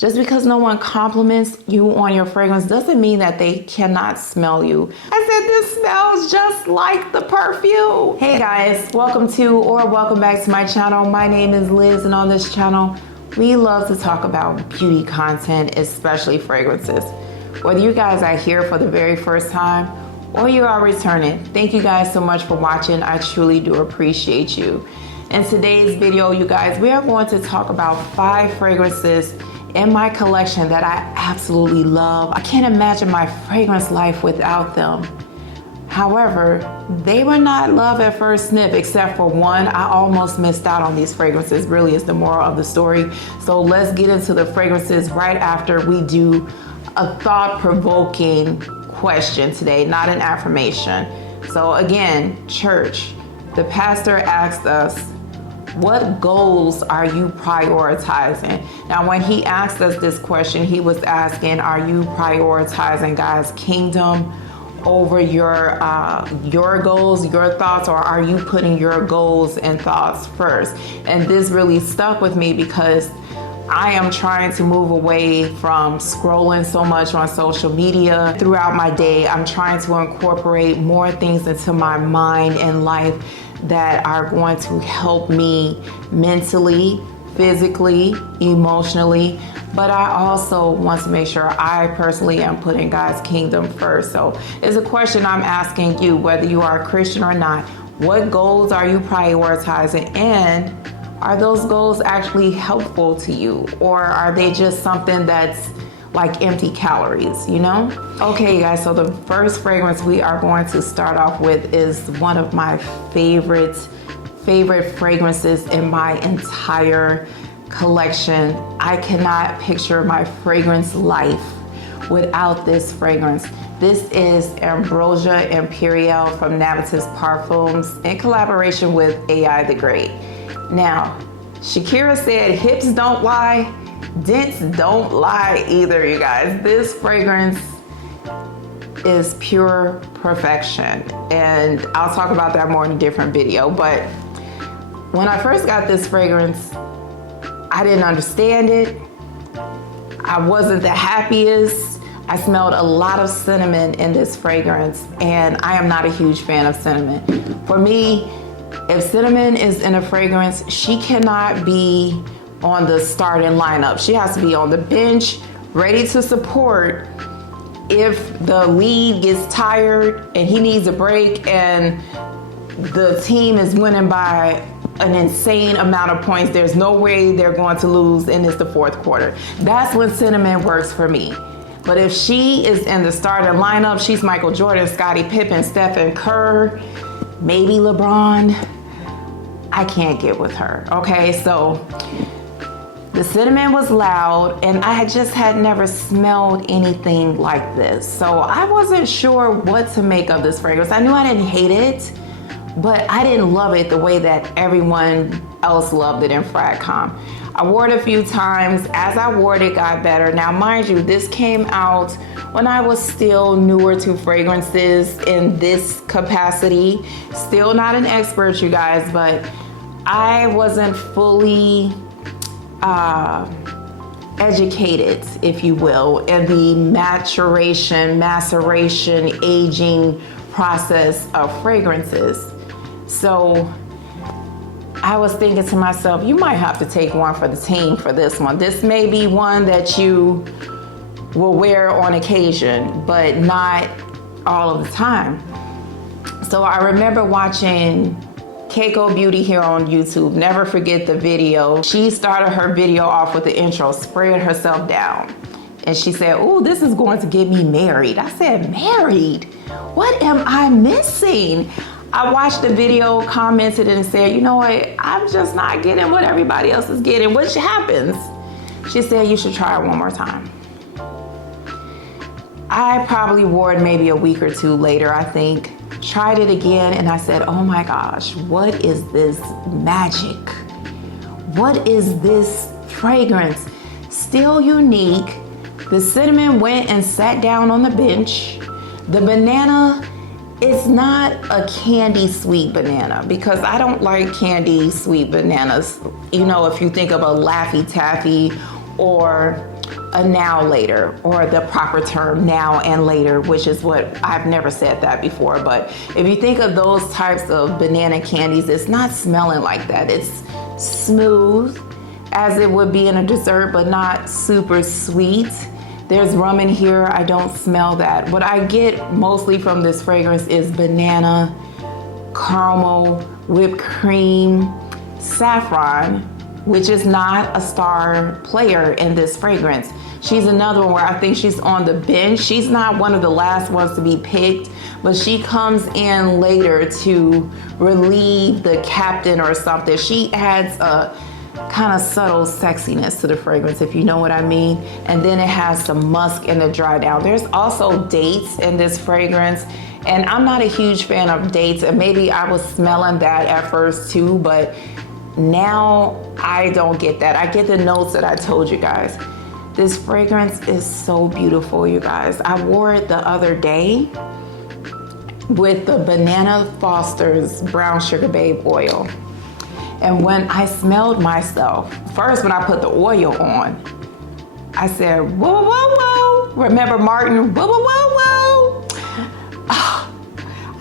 Just because no one compliments you on your fragrance doesn't mean that they cannot smell you. I said, this smells just like the perfume. Hey guys, welcome back to my channel. My name is Liz, and on this channel, we love to talk about beauty content, especially fragrances. Whether you guys are here for the very first time or you are returning, thank you guys so much for watching. I truly do appreciate you. In today's video, you guys, we are going to talk about 5 fragrances in my collection that I absolutely love. I can't imagine my fragrance life without them. However, they were not love at first sniff, except for one. I almost missed out on these fragrances, really is the moral of the story. So let's get into the fragrances right after we do a thought-provoking question today, not an affirmation. So again, church, the pastor asked us, what goals are you prioritizing? Now, when he asked us this question, he was asking, are you prioritizing God's kingdom over your goals, your thoughts, or are you putting your goals and thoughts first? And this really stuck with me because I am trying to move away from scrolling so much on social media throughout my day. I'm trying to incorporate more things into my mind and life that are going to help me mentally, physically, emotionally, but I also want to make sure I personally am putting God's kingdom first. So it's a question I'm asking you, whether you are a Christian or not. What goals are you prioritizing, and are those goals actually helpful to you, or are they just something that's like empty calories, you know? Okay, guys, so the first fragrance we are going to start off with is one of my favorite fragrances in my entire collection. I cannot picture my fragrance life without this fragrance. This is Ambrosia Imperiale from Navitus Parfums in collaboration with AI the Great. Now, Shakira said hips don't lie, dents don't lie either, you guys. This fragrance is pure perfection, and I'll talk about that more in a different video. But when I first got this fragrance, I didn't understand it. I wasn't the happiest. I smelled a lot of cinnamon in this fragrance, and I am not a huge fan of cinnamon. For me, if cinnamon is in a fragrance, she cannot be on the starting lineup. She has to be on the bench, ready to support if the lead gets tired and he needs a break and the team is winning by an insane amount of points. There's no way they're going to lose, and it's the 4th quarter. That's when cinnamon works for me. But if she is in the starting lineup, she's Michael Jordan, Scottie Pippen, Stephen Kerr, maybe LeBron, I can't get with her, okay? So the cinnamon was loud, and I just had never smelled anything like this. So I wasn't sure what to make of this fragrance. I knew I didn't hate it, but I didn't love it the way that everyone else loved it in FragCom. I wore it a few times. As I wore it, it got better. Now, mind you, this came out when I was still newer to fragrances in this capacity. Still not an expert, you guys, but I wasn't fully educated, if you will, in the maceration, aging process of fragrances. So I was thinking to myself, you might have to take one for the team for this one. This may be one that you will wear on occasion, but not all of the time. So I remember watching Keiko Beauty here on YouTube. Never forget the video. She started her video off with the intro, spraying herself down. And she said, oh, this is going to get me married. I said, married? What am I missing? I watched the video, commented, and said, you know what? I'm just not getting what everybody else is getting. What happens? She said, you should try it one more time. I probably wore it maybe a week or two later, I think. Tried it again, and I said, oh my gosh, what is this magic? What is this fragrance? Still unique. The cinnamon went and sat down on the bench. The banana, it's not a candy sweet banana, because I don't like candy sweet bananas. You know, if you think of a Laffy Taffy or a now later, or the proper term now and later, which is what I've never said that before. But if you think of those types of banana candies, it's not smelling like that. It's smooth as it would be in a dessert, but not super sweet. There's rum in here. I don't smell that. What I get mostly from this fragrance is banana, caramel, whipped cream, saffron, which is not a star player in this fragrance. She's another one where I think she's on the bench. She's not one of the last ones to be picked, but she comes in later to relieve the captain or something. She adds a kind of subtle sexiness to the fragrance, if you know what I mean. And then it has some musk in the dry down. There's also dates in this fragrance, and I'm not a huge fan of dates, and maybe I was smelling that at first too, but now I don't get that. I get the notes that I told you guys. This fragrance is so beautiful, you guys. I wore it the other day with the Banana Foster's Brown Sugar Babe oil. And when I smelled myself, first when I put the oil on, I said, whoa, whoa, whoa. Remember Martin, whoa, whoa, whoa, whoa.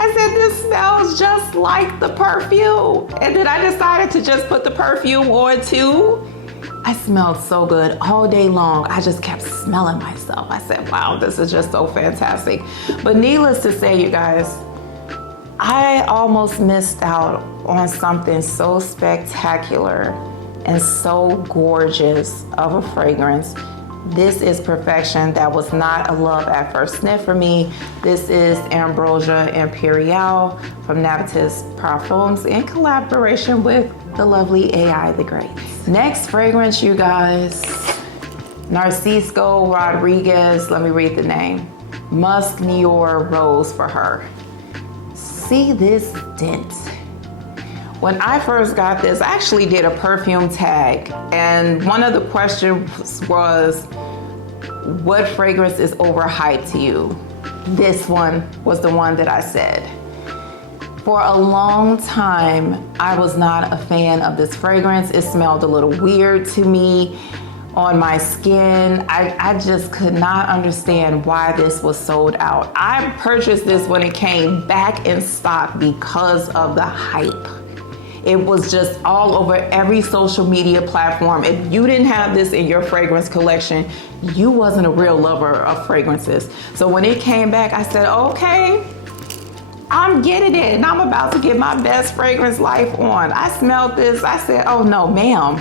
I said, this smells just like the perfume. And then I decided to just put the perfume on too. I smelled so good all day long. I just kept smelling myself. I said, wow, this is just so fantastic. But needless to say, you guys, I almost missed out on something so spectacular and so gorgeous of a fragrance. This is perfection. That was not a love at first sniff for me. This is Ambrosia Imperiale from Navitus Parfums in collaboration with the lovely AI the Great. Next fragrance, you guys, Narcisco Rodriguez, let me read the name. Musc Noir Rose for her. See this dent. When I first got this, I actually did a perfume tag, and one of the questions was, what fragrance is overhyped to you? This one was the one that I said. For a long time, I was not a fan of this fragrance. It smelled a little weird to me on my skin. I just could not understand why this was sold out. I purchased this when it came back in stock because of the hype. It was just all over every social media platform. If you didn't have this in your fragrance collection, you wasn't a real lover of fragrances. So when it came back, I said, okay, I'm getting it, and I'm about to get my best fragrance life on. I smelled this, I said, oh no, ma'am,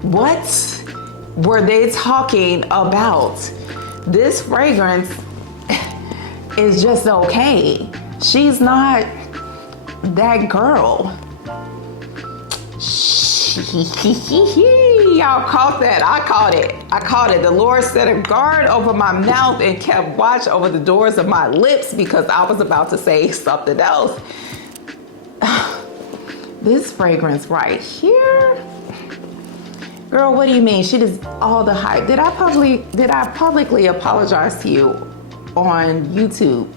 what were they talking about? This fragrance is just okay. She's not that girl. Y'all caught that. I caught it. I caught it. The Lord set a guard over my mouth and kept watch over the doors of my lips because I was about to say something else. This fragrance right here. Girl, what do you mean? She does all the hype. Did I publicly apologize to you on YouTube?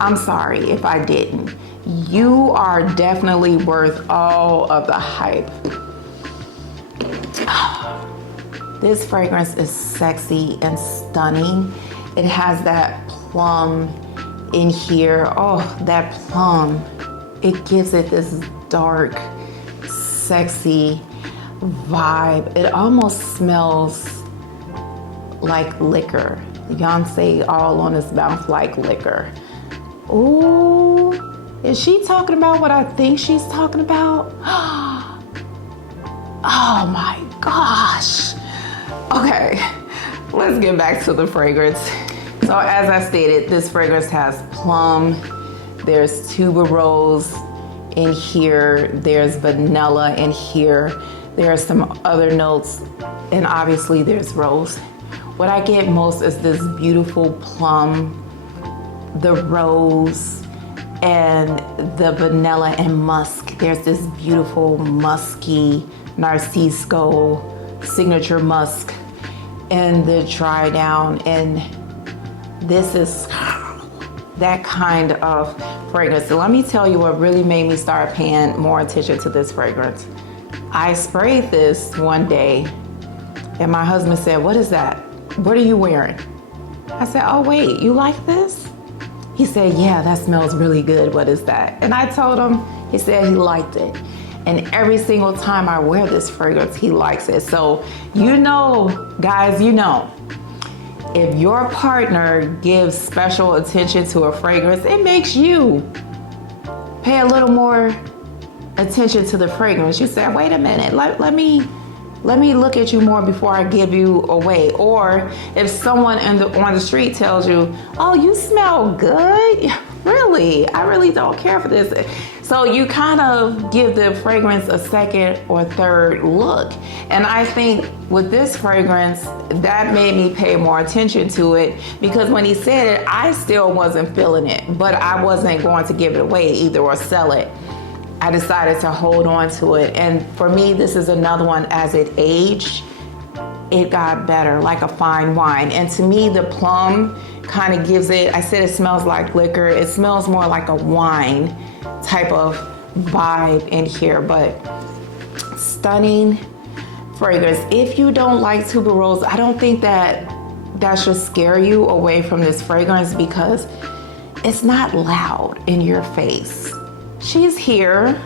I'm sorry if I didn't. You are definitely worth all of the hype. This fragrance is sexy and stunning. It has that plum in here. Oh, that plum. It gives it this dark, sexy vibe. It almost smells like liquor. Beyonce all on his mouth like liquor. Ooh, is she talking about what I think she's talking about? Oh my gosh. Okay, let's get back to the fragrance. So as I stated, this fragrance has plum, there's tuberose in here, there's vanilla in here, there are some other notes, and obviously there's rose. What I get most is this beautiful plum, the rose, and the vanilla and musk. There's this beautiful musky Narcisco signature musk in the dry down, and this is that kind of fragrance. So let me tell you what really made me start paying more attention to this fragrance. I sprayed this one day and my husband said, what is that? what are you wearing? I said, oh wait, you like this? He said, yeah, that smells really good. What is that? And I told him, he said he liked it. And every single time I wear this fragrance, he likes it. So, you know, guys, you know, if your partner gives special attention to a fragrance, it makes you pay a little more attention to the fragrance. You say, wait a minute, let me look at you more before I give you away. Or if someone on the street tells you, oh, you smell good. Really? I really don't care for this. So you kind of give the fragrance a second or third look. And I think with this fragrance, that made me pay more attention to it, because when he said it, I still wasn't feeling it, but I wasn't going to give it away either or sell it. I decided to hold on to it. And for me, this is another one, as it aged, it got better, like a fine wine. And to me, the plum kind of gives it, I said it smells like liquor. It smells more like a wine type of vibe in here, but stunning fragrance. If you don't like tuberose, I don't think that should scare you away from this fragrance, because it's not loud in your face. She's here,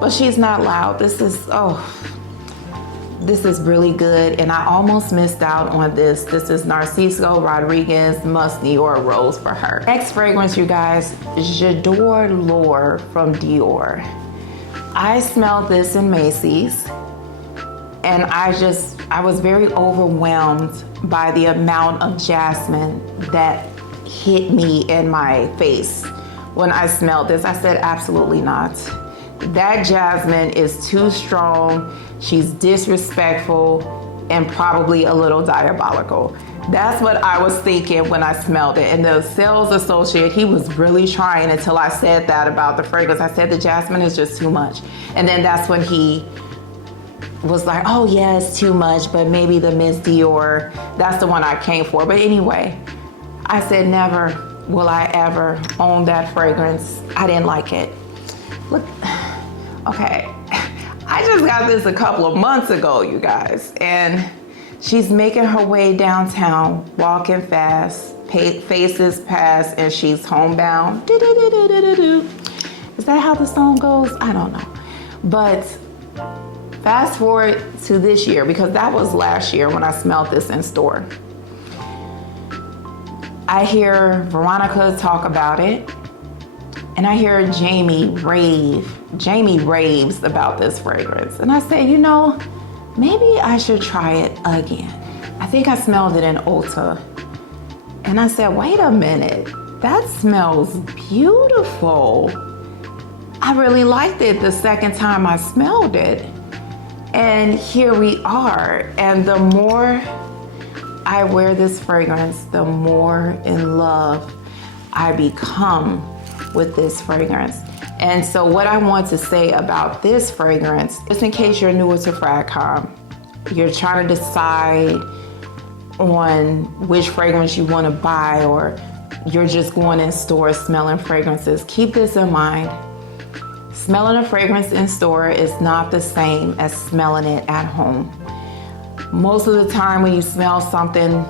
but she's not loud. This is really good. And I almost missed out on this. This is Narciso Rodriguez Musc Dior Rose for her. Next fragrance, you guys, J'adore from Dior. I smelled this in Macy's, and I was very overwhelmed by the amount of jasmine that hit me in my face. When I smelled this, I said, absolutely not. That jasmine is too strong. She's disrespectful and probably a little diabolical. That's what I was thinking when I smelled it. And the sales associate, he was really trying until I said that about the fragrance. I said the jasmine is just too much. And then that's when he was like, oh yeah, it's too much, but maybe the Miss Dior, that's the one I came for. But anyway, I said never will I ever own that fragrance. I didn't like it. Look, okay, I just got this a couple of months ago, you guys, and she's making her way downtown, walking fast, faces pass, and she's homebound. Is that how the song goes? I don't know. But fast forward to this year, because that was last year when I smelled this in store. I hear Veronica talk about it, and I hear Jamie raves about this fragrance. And I say, you know, maybe I should try it again. I think I smelled it in Ulta. And I said, wait a minute, that smells beautiful. I really liked it the second time I smelled it. And here we are. And the more I wear this fragrance, the more in love I become with this fragrance. And so what I want to say about this fragrance, just in case you're newer to Fragcom, you're trying to decide on which fragrance you want to buy, or you're just going in stores smelling fragrances, keep this in mind. Smelling a fragrance in store is not the same as smelling it at home. Most of the time when you smell something,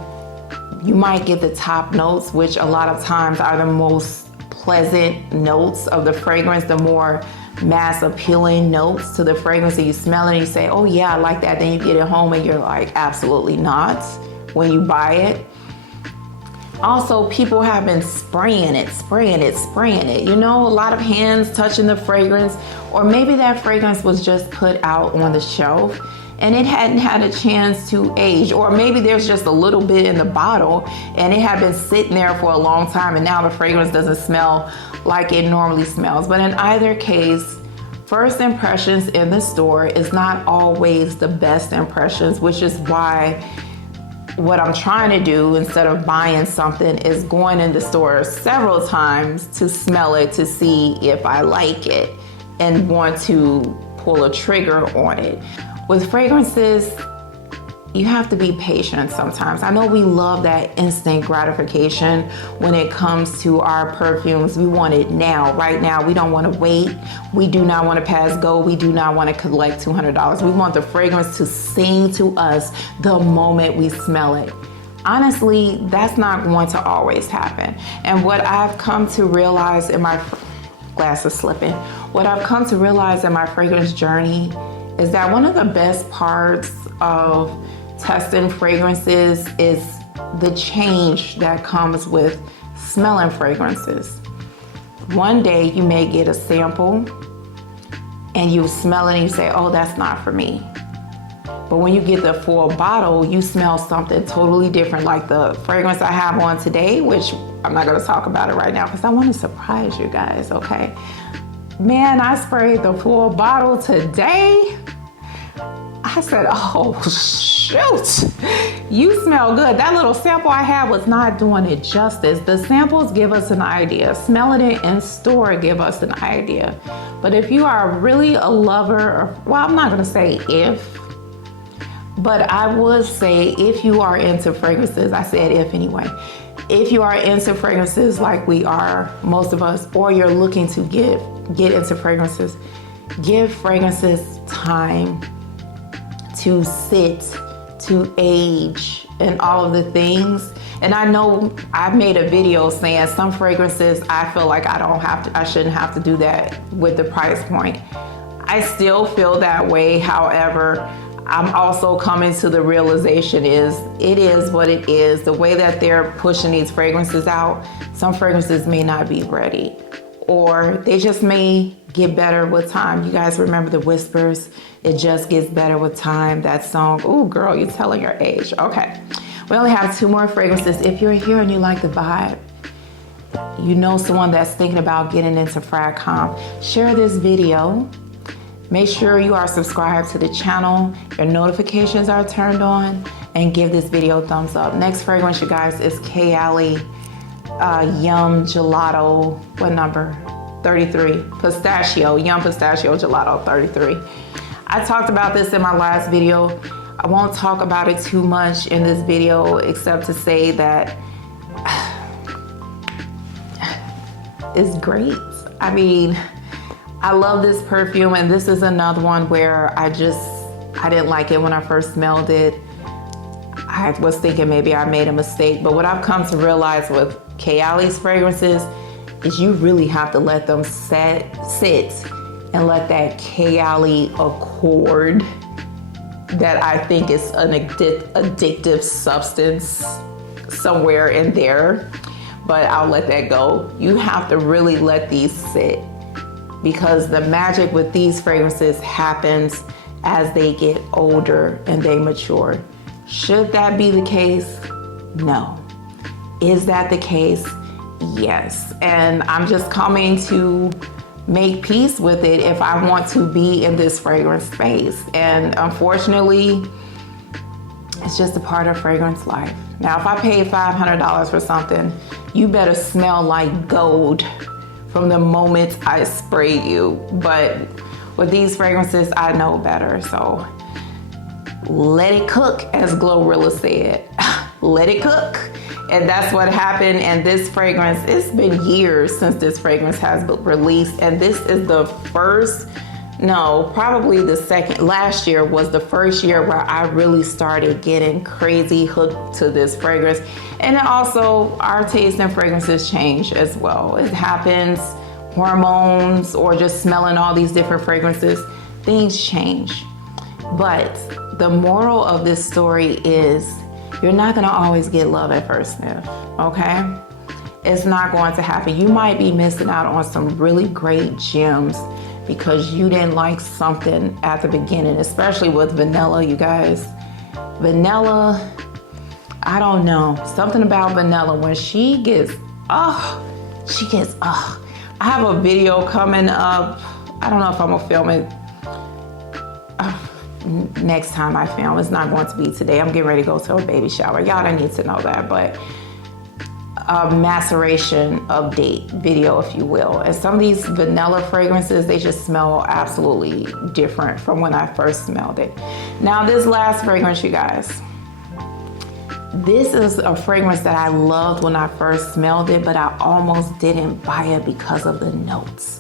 you might get the top notes, which a lot of times are the most pleasant notes of the fragrance, the more mass appealing notes to the fragrance that you smell it and you say, oh yeah, I like that. Then you get it home and you're like, absolutely not, when you buy it. Also, people have been spraying it. You know, a lot of hands touching the fragrance, or maybe that fragrance was just put out on the shelf and it hadn't had a chance to age, or maybe there's just a little bit in the bottle and it had been sitting there for a long time and now the fragrance doesn't smell like it normally smells. But in either case, first impressions in the store is not always the best impressions, which is why what I'm trying to do instead of buying something is going in the store several times to smell it to see if I like it and want to pull a trigger on it. With fragrances, you have to be patient sometimes. I know we love that instant gratification when it comes to our perfumes. We want it now, right now. We don't want to wait. We do not want to pass go. We do not want to collect $200. We want the fragrance to sing to us the moment we smell it. honestly, that's not going to always happen. And what I've come to realize in my glasses slipping, what I've come to realize in my fragrance journey is that one of the best parts of testing fragrances is the change that comes with smelling fragrances. One day you may get a sample and you smell it and you say, oh, that's not for me. But when you get the full bottle, you smell something totally different, like the fragrance I have on today, which I'm not gonna talk about it right now because I wanna surprise you guys, okay? Man, I sprayed the full bottle today. I said, oh, shoot, you smell good. That little sample I had was not doing it justice. The samples give us an idea. Smelling it in store give us an idea. But if you are really a lover, well, I'm not gonna say if, but I would say if you are into fragrances, I said if anyway, if you are into fragrances like we are, most of us, or you're looking to get into fragrances, give fragrances time to sit, to age, and all of the things. And I know I've made a video saying some fragrances I feel like I shouldn't have to do that with the price point. I still feel that way. However, I'm also coming to the realization it is what it is. The way that they're pushing these fragrances out, some fragrances may not be ready, or they just may get better with time. You guys remember the Whispers? It just gets better with time. That song, ooh, girl, you're telling your age. Okay, we only have 2 more fragrances. If you're here and you like the vibe, you know someone that's thinking about getting into FragCom, share this video. Make sure you are subscribed to the channel, your notifications are turned on, and give this video a thumbs up. Next fragrance, you guys, is Kayali Yum Gelato, what number? 33. Pistachio, Yum Pistachio Gelato 33. I talked about this in my last video. I won't talk about it too much in this video except to say that it's great. I mean, I love this perfume, and this is another one where I didn't like it when I first smelled it. I was thinking maybe I made a mistake, but what I've come to realize with Kayali's fragrances is you really have to let them sit and let that Kayali accord that I think is an addictive substance somewhere in there, but I'll let that go. You have to really let these sit, because the magic with these fragrances happens as they get older and they mature. Should that be the case? No. Is that the case? Yes. And I'm just coming to make peace with it if I want to be in this fragrance space. And unfortunately, it's just a part of fragrance life. Now, if I paid $500 for something, you better smell like gold from the moment I spray you. But with these fragrances, I know better. So let it cook, as Glorilla said. Let it cook. And that's what happened. And this fragrance, it's been years since this fragrance has been released. And this is the first, no, probably the second. Last year was the first year where I really started getting crazy hooked to this fragrance. And then also our taste in fragrances change as well. It happens, hormones or just smelling all these different fragrances, things change. But the moral of this story is you're not gonna always get love at first sniff, okay? It's not going to happen. You might be missing out on some really great gems because you didn't like something at the beginning, especially with vanilla, you guys. Vanilla, I don't know. Something about vanilla, when she gets, I have a video coming up. I don't know if I'm gonna film it next time I film. It's not going to be today. I'm getting ready to go to a baby shower. Y'all don't need to know that, but a maceration update video, if you will. And some of these vanilla fragrances, they just smell absolutely different from when I first smelled it. Now, this last fragrance, you guys, this is a fragrance that I loved when I first smelled it, but I almost didn't buy it because of the notes.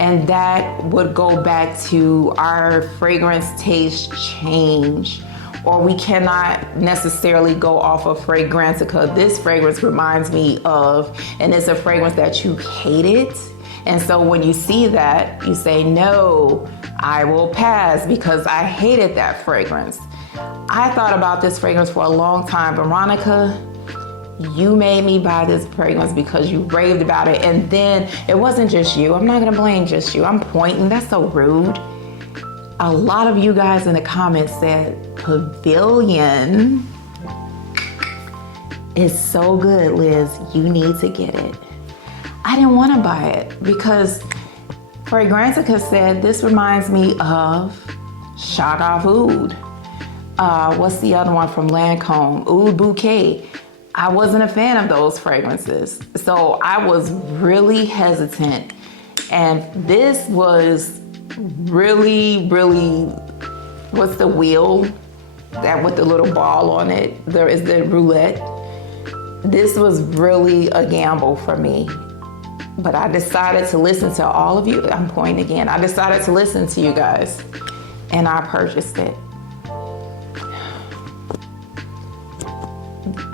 And that would go back to our fragrance taste change or we cannot necessarily go off of Fragrantica. This fragrance reminds me of, and it's a fragrance that you hated. And so when you see that, you say, no, I will pass because I hated that fragrance. I thought about this fragrance for a long time. Veronica, you made me buy this fragrance because you raved about it. And then it wasn't just you. I'm not gonna blame just you. I'm pointing, that's so rude. A lot of you guys in the comments said, Pavilion is so good, Liz, you need to get it. I didn't wanna buy it because Fragrantica said, this reminds me of Shagaf Oud. What's the other one from Lancome? Oud Bouquet. I wasn't a fan of those fragrances. So I was really hesitant. And this was really, what's the wheel that with the little ball on it? There is the roulette. This was really a gamble for me. But I decided to listen to all of you. I'm pointing again. I decided to listen to you guys and I purchased it.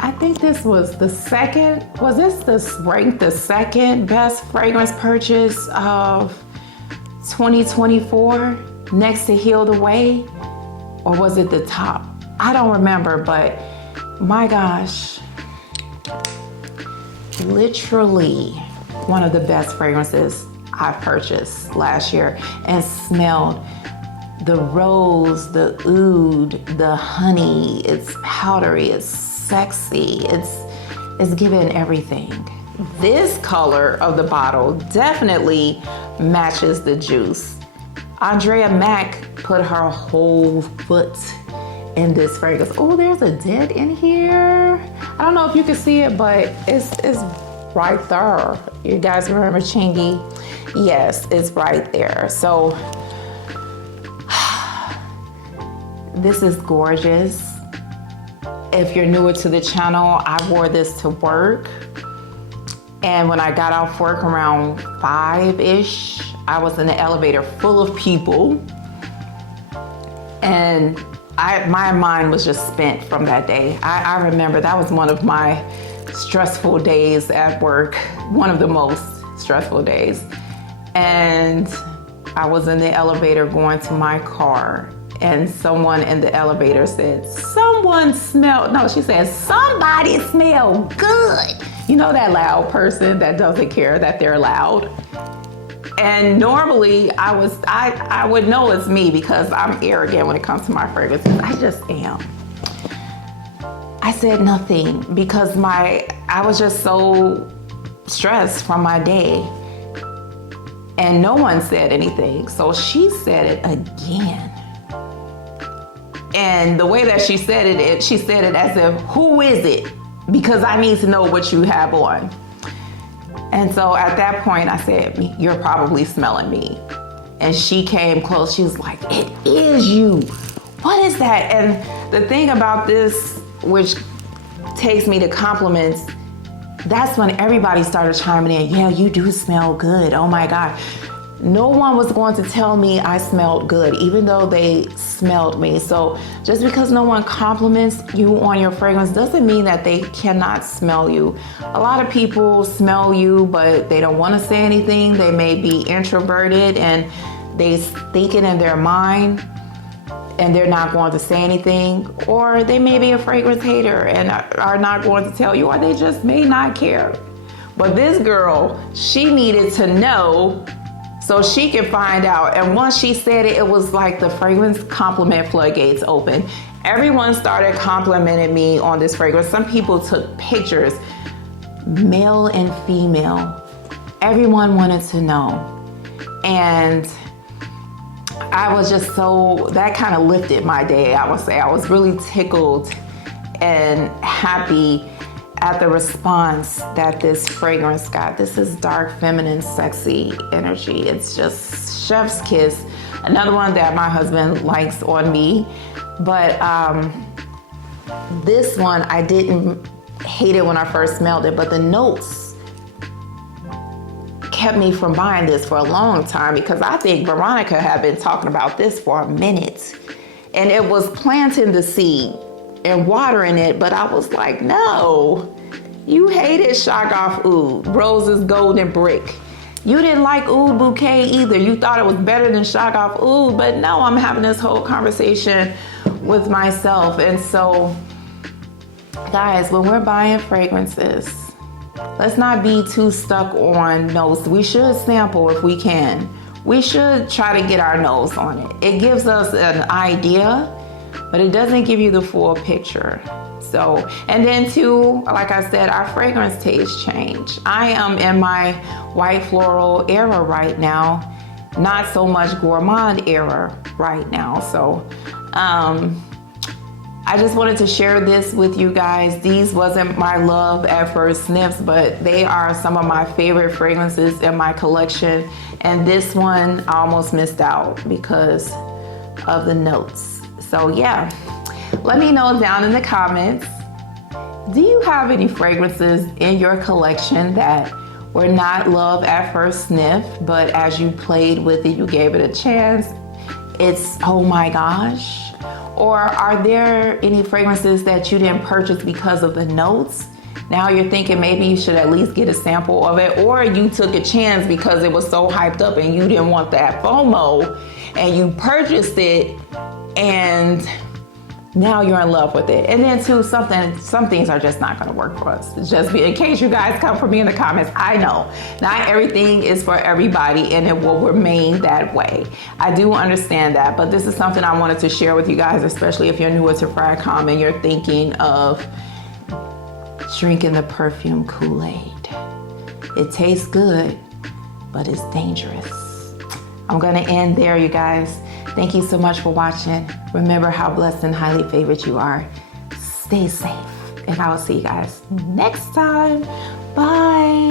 I think this was the second, was this ranked the second best fragrance purchase of 2024 next to Heal the Way? Or was it the top? I don't remember, but my gosh, literally one of the best fragrances I purchased last year and smelled the rose, the oud, the honey. It's powdery, it's sexy, it's given everything. This color of the bottle definitely matches the juice. Andrea Maack put her whole foot in this fragrance. Oh, there's a dent in here. I don't know if you can see it, but it's right there. You guys remember Chingy? Yes, it's right there. So this is gorgeous. If you're newer to the channel, I wore this to work. And when I got off work around 5-ish, I was in the elevator full of people. And my mind was just spent from that day. I remember that was one of my stressful days at work, one of the most stressful days. And I was in the elevator going to my car, and someone in the elevator said, she said, somebody smell good. You know that loud person that doesn't care that they're loud? And normally I would know it's me because I'm arrogant when it comes to my fragrances. I just am. I said nothing because I was just so stressed from my day. And no one said anything. So she said it again. And the way that she said it, she said it as if, who is it? Because I need to know what you have on. And so at that point I said, you're probably smelling me. And she came close. She was like, it is you. What is that? And the thing about this, which takes me to compliments, that's when everybody started chiming in. Yeah, you do smell good. Oh my God. No one was going to tell me I smelled good, even though they smelled me. So just because no one compliments you on your fragrance doesn't mean that they cannot smell you. A lot of people smell you, but they don't want to say anything. They may be introverted and they think it in their mind and they're not going to say anything, or they may be a fragrance hater and are not going to tell you, or they just may not care. But this girl, she needed to know so she could find out. And once she said it, it was like the fragrance compliment floodgates open. Everyone started complimenting me on this fragrance. Some people took pictures, male and female. Everyone wanted to know. And I was just that kind of lifted my day, I would say. I was really tickled and happy at the response that this fragrance got. This is dark, feminine, sexy energy. It's just chef's kiss. Another one that my husband likes on me. But this one, I didn't hate it when I first smelled it, but the notes kept me from buying this for a long time because I think Veronica had been talking about this for a minute. And it was planting the seed and watering it, but I was like, no, you hated Shock Off Oud, Rose's Golden Brick. You didn't like Oud Bouquet either. You thought it was better than Shock Off Oud, but no, I'm having this whole conversation with myself. And so, guys, when we're buying fragrances, let's not be too stuck on notes. We should sample if we can. We should try to get our nose on it. It gives us an idea, but it doesn't give you the full picture. So, and then too, like I said, our fragrance taste change. I am in my white floral era right now, not so much gourmand era right now. So, I just wanted to share this with you guys. These wasn't my love at first sniffs, but they are some of my favorite fragrances in my collection. And this one I almost missed out because of the notes. So yeah, let me know down in the comments, do you have any fragrances in your collection that were not love at first sniff, but as you played with it, you gave it a chance, it's oh my gosh? Or are there any fragrances that you didn't purchase because of the notes? Now you're thinking maybe you should at least get a sample of it, or you took a chance because it was so hyped up and you didn't want that FOMO and you purchased it and now you're in love with it. And then too, some things are just not gonna work for us. Just in case you guys come for me in the comments, I know not everything is for everybody and it will remain that way. I do understand that, but this is something I wanted to share with you guys, especially if you're newer to Fragcom and you're thinking of drinking the perfume Kool-Aid. It tastes good, but it's dangerous. I'm gonna end there, you guys. Thank you so much for watching. Remember how blessed and highly favored you are. Stay safe, and I will see you guys next time. Bye.